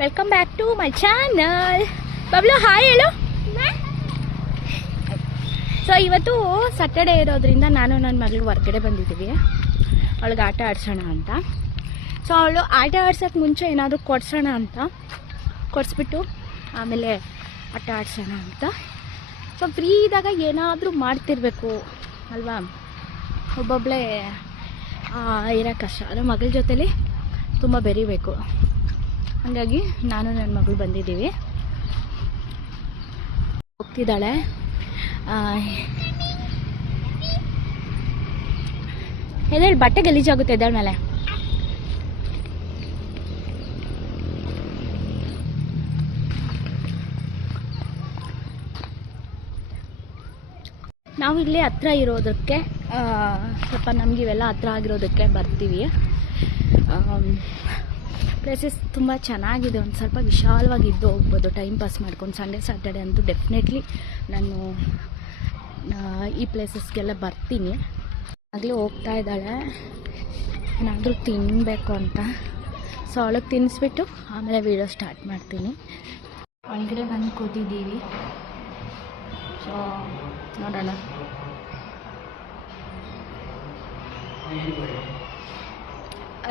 Welcome back to my channel. Bablu hi ಹೇಳು. So ಇವತ್ತು Saturday ಇರೋದ್ರಿಂದ ನಾನು ನನ್ನ ಮಗಳು ಹೊರ್ಗಡೆ ಬಂದಿದ್ದೀವಿ ಅವಳಿಗೆ ಆಟ ಆಡ್ಸೋಣ ಅಂತ. ಸೊ ಅವಳು ಆಟ ಆಡ್ಸೋಕ್ಕೆ ಮುಂಚೆ ಏನಾದರೂ ಕೊಡ್ಸೋಣ ಅಂತ ಕೊಡಿಸ್ಬಿಟ್ಟು ಆಮೇಲೆ ಆಟ ಆಡ್ಸೋಣ ಅಂತ. ಸೊ ಫ್ರೀ ಇದ್ದಾಗ ಏನಾದರೂ ಮಾಡ್ತಿರ್ಬೇಕು ಅಲ್ವಾ, ಒಬ್ಬೊಬ್ಬಳೇ ಇರೋ ಕಷ್ಟ. ಅದು ಮಗಳ ಜೊತೆಲಿ ತುಂಬ ಬೆರಿಬೇಕು. ಹಾಗಾಗಿ ನಾನು ನನ್ನ ಮಗಳು ಬಂದಿದ್ದೀವಿ. ಹೋಗ್ತಿದ್ದಾಳೆ. ಎದ್ದೇಳಿ, ಬಟ್ಟೆ ಗಲೀಜಾಗುತ್ತೆ ಎದ್ದೇಳ ಮೇಲೆ. ನಾವು ಇಲ್ಲಿ ಹತ್ರ ಇರೋದಕ್ಕೆ ಸ್ವಲ್ಪ ನಮಗಿವೆಲ್ಲ ಹತ್ರ ಆಗಿರೋದಕ್ಕೆ ಬರ್ತೀವಿ. ಪ್ಲೇಸಸ್ ತುಂಬ ಚೆನ್ನಾಗಿದೆ, ಒಂದು ಸ್ವಲ್ಪ ವಿಶಾಲವಾಗಿದ್ದು ಹೋಗ್ಬೋದು ಟೈಮ್ ಪಾಸ್ ಮಾಡ್ಕೊಂಡು. ಸಂಡೇ ಸ್ಯಾಟರ್ಡೆ ಅಂತೂ ಡೆಫಿನೆಟ್ಲಿ ನಾನು ಈ ಪ್ಲೇಸಸ್ಗೆಲ್ಲ ಬರ್ತೀನಿ. ಆಗಲೇ ಹೋಗ್ತಾ ಇದ್ದಾಳೆ ಏನಾದರೂ ತಿನ್ನಬೇಕು ಅಂತ. ಸೊ ಅವಳಿಗೆ ತಿನ್ನಿಸ್ಬಿಟ್ಟು ಆಮೇಲೆ ವೀಡಿಯೋ ಸ್ಟಾರ್ಟ್ ಮಾಡ್ತೀನಿ. ಒಳಗಡೆ ಬಂದು ಕೂತಿದ್ದೀವಿ. ಸೊ ನೋಡೋಣ.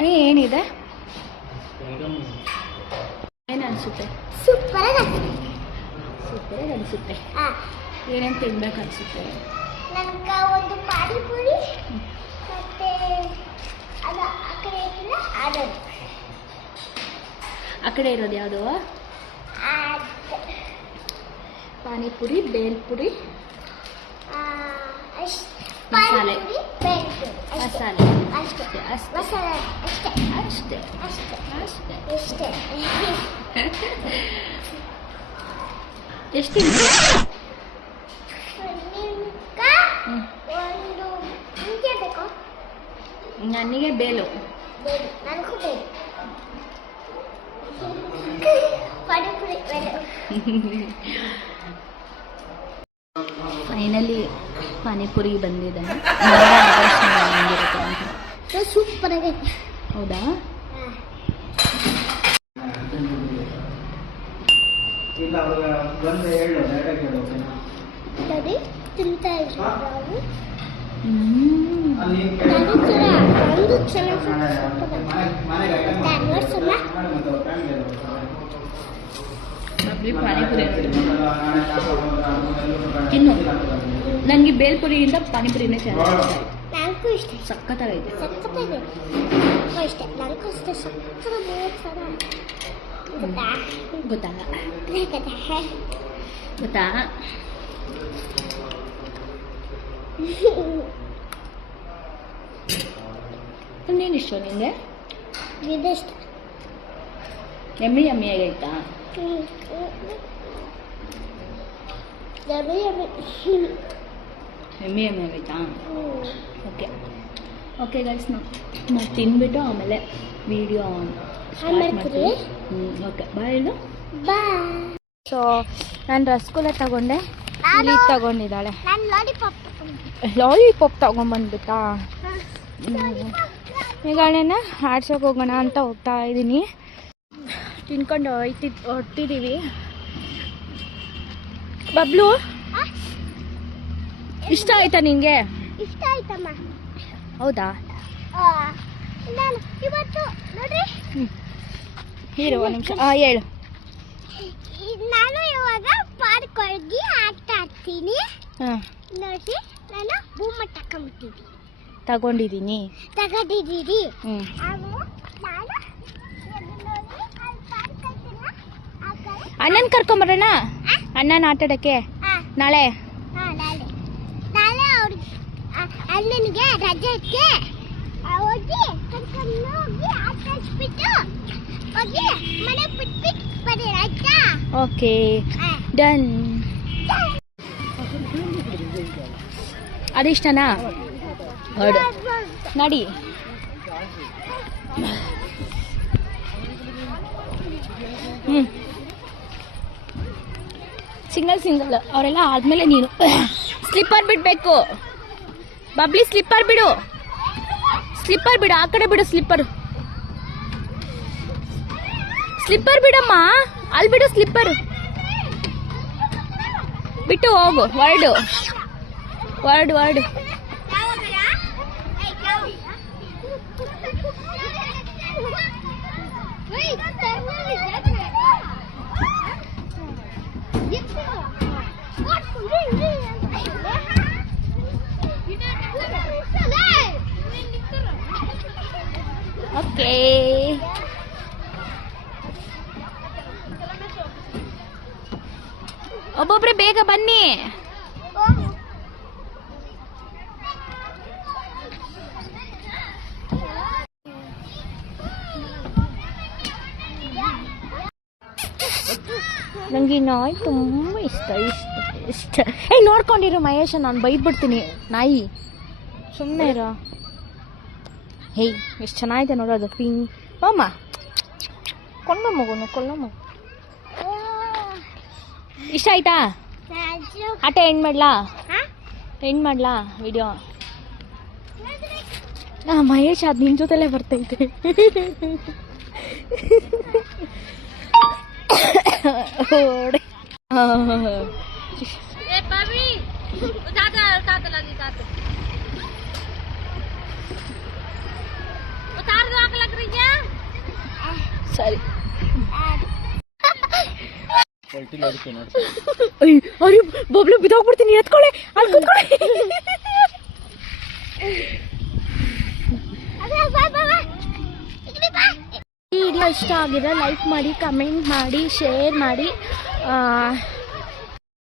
ಏನಿದೆ, ಏನು ಅನಿಸುತ್ತೆ? ಸೂಪರ್ ಅನಿಸುತ್ತೆ. ಏನೇನು ತಿನ್ಬೇಕು ಅನಿಸುತ್ತೆ? ನನಗೆ ಒಂದು ಪಾನಿಪುರಿ ಮತ್ತೆ ಅದು ಆ ಕಡೆ ಇರಲಿಲ್ಲ ಆಡೋದು. ಆ ಕಡೆ ಇರೋದು ಯಾವುದು? ಪಾನಿಪುರಿ, ಬೇಲ್ಪುರಿ, ಮಸಾಲೆ, ಮಸಾಲೆ ಅಷ್ಟೇ ಅಷ್ಟೇ ಮಸಾಲೆ ಅಷ್ಟೇ ಅಷ್ಟೇ ಅಷ್ಟೇ ಅಷ್ಟೇ ಅಷ್ಟೇ. ಎಷ್ಟು ತಿಂತೀಯ? ಒಂದು ನಿಮಗೆ ಬೇಕು? ನನಗೆ ಬೇಲು. ನನಗೂ ಬೇಕು ಪಾನಿಪುರಿ ಬೇಲು. ಫೈನಲಿ ಪಾನಿಪುರಿ ಬಂದಿದೆ. ಸೂಪರ್ ಆಗೈತೆ. ಹೌದಾ? ನೋಡಿ ತಿಂತಾ ಇದ್ರು ನಾವು. ಒಂದು ಪಾನಿಪುರಿ ತಿನ್ನು. ನನಗೆ ಬೇಲ್ಪುರಿಯಿಂದ ಪಾನಿಪುರಿನೇ ಚೆನ್ನಾಗಿ ನನಗೂ ಇಷ್ಟ. ಸಖತ್ತಾಗೈತೆ. ಸಖತ್ತಾಗಿದೆ ಇಷ್ಟ. ನನಗೂ ಅಷ್ಟೇ ಗೊತ್ತಾ ಗೊತ್ತಾ? ಇನ್ನೇನು ಇಷ್ಟ ನಿಂಗೆ? ಇದು ಇಷ್ಟ. ಎಮ್ಮಿ ಆಗೈತಾ? ಎಮ್ಮಿ ಆಗೈತಾ? ಓಕೆ ಓಕೆ ಗೈಸ್, ನಾವು ತಿನ್ಬಿಟ್ಟು ಆಮೇಲೆ ವಿಡಿಯೋ ಸ್ಟಾರ್ಟ್ ಮಾಡ್ತೀವಿ. ಓಕೆ ಬಾಯ್ ಹೇಳು. ಬಾಯ್. ಸೊ ನಾನು ರಸಗುಲ್ಲ ತಗೊಂಡೆ, ಇಲ್ಲಿ ತಗೊಂಡಿದ್ದಾಳೆ. ಲಾಲಿಪಾಪ್ ತಗೊಂಡ್ಬಂದ್ಬಿಟ್ಟಾ. ಈಗಣ್ಣ ಆಡ್ಸೋಕೆ ಹೋಗೋಣ ಅಂತ ಹೋಗ್ತಾ ಇದ್ದೀನಿ. ತಿನ್ಕೊಂಡು ಹೊಟ್ಟಿದ್ದೀವಿ. ಬಬ್ಲು, ಇಷ್ಟ ಆಯ್ತಾ ನಿಂಗೆ? ಇಷ್ಟ ಆಯ್ತಮ್ಮ. ಹೌದಾ? ನಾನು ಇವತ್ತು ನೋಡ್ರಿ ಹೀರೋ ಒಂದು ನಿಮಿಷ ಹೇಳು. ನಾನು ಇವಾಗ ಪಾರ್ಕ್ ಹೋಗಿ ಆಟ ಆಡ್ತೀನಿ. ನೋಡಿ ನಾನು ಬೂಮ ತಗೊಂಡಿದ್ದೀನಿ. ಅಣ್ಣನ ಕರ್ಕೊಂಬರೋಣ, ಅಣ್ಣನ ಆಟ ಆಡಕ್ಕೆ ನಾಳೆ. ನಾಳೆ ಅಣ್ಣನಿಗೆ ರಜೆ ಇಕ್ಕೆ ಹೋಗಿ ಕರ್ಕೊಂಡು ಹೋಗಿ ಆಟ ಆಡ್ಸ್ಬಿಟ್ಟು ಹೋಗಿ ಮನೆ ಬಿಟ್ಬಿಟ್ಟು ಬರೀ ಆಯ್ತಾ? Okay done. ಅದಿಷ್ಟನಾ? ಹೊಡು ನಡಿ. ಸಿಂಗಲ್ ಅವರೆಲ್ಲ ಆದ್ಮೇಲೆ ನೀನು ಸ್ಲಿಪ್ಪರ್ ಬಿಡಬೇಕು. ಬಬ್ಲಿ ಸ್ಲಿಪ್ಪರ್ ಬಿಡು, ಆ ಕಡೆ ಬಿಡು ಸ್ಲಿಪ್ಪರ್. ಸ್ಲಿಪ್ಪರ್ ಬಿಡಮ್ಮ, ಅಲ್ಲಿ ಬಿಡು ಸ್ಲಿಪ್ಪರ್ ಬಿಟ್ಟು ಹೋಗು. Word word word okay. ಒಬ್ಬೊಬ್ರೆ ಬೇಗ ಬನ್ನಿ. ನಂಗೆ ಈ ನಾಯಿ ತುಂಬ ಇಷ್ಟ ಇಷ್ಟ ಇಷ್ಟ. ನೋಡ್ಕೊಂಡಿರು ಮಹೇಶ, ನಾನು ಬೈದ್ಬಿಡ್ತೀನಿ. ನಾಯಿ ಸುಮ್ಮನೆ ಇರೋ. ಹೇಯ್ ಎಷ್ಟು ಚೆನ್ನಾಗಿದೆ ನೋಡೋದು. ಪಿಂಕ್ ಅಮ್ಮ ಕೊಂಡ ಮಗುನು ಕೊಳ್ಳ ಮಗು. ಇಷ್ಟ ಆಯ್ತಾ? ಆಟ ಎಂಡ್ ಮಾಡ್ಲಾ? ಎಂಡ್ ಮಾಡ್ಲಾ ವಿಡಿಯೋ? ಮಹೇಶ್ ಅದು ನಿನ್ ಜೊತೆಲೇ ಬರ್ತೈತೆ. ಸರಿ ಅಯ್ಯೋ ಬಬ್ಲು ಬಿದ್ದೋಗ್ಬಿಡ್ತೀನಿ. ಎತ್ಕೊಳ್ಳಿ, ಅಲ್ಲಿ ಕುತ್ಕೊಳ್ಳಿ. ಈ ವಿಡಿಯೋ ಇಷ್ಟ ಆಗಿದೆ ಲೈಕ್ ಮಾಡಿ, ಕಮೆಂಟ್ ಮಾಡಿ, ಶೇರ್ ಮಾಡಿ.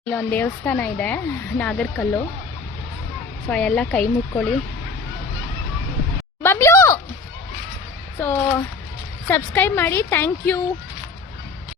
ಇಲ್ಲೊಂದು ದೇವಸ್ಥಾನ ಇದೆ ನಾಗರ್ಕಲ್ಲು, ಸೊ ಎಲ್ಲ ಕೈ ಮುಕ್ಕೊಳ್ಳಿ. ಬಬ್ಲು ಸೊ ಸಬ್ಸ್ಕ್ರೈಬ್ ಮಾಡಿ. Thank you.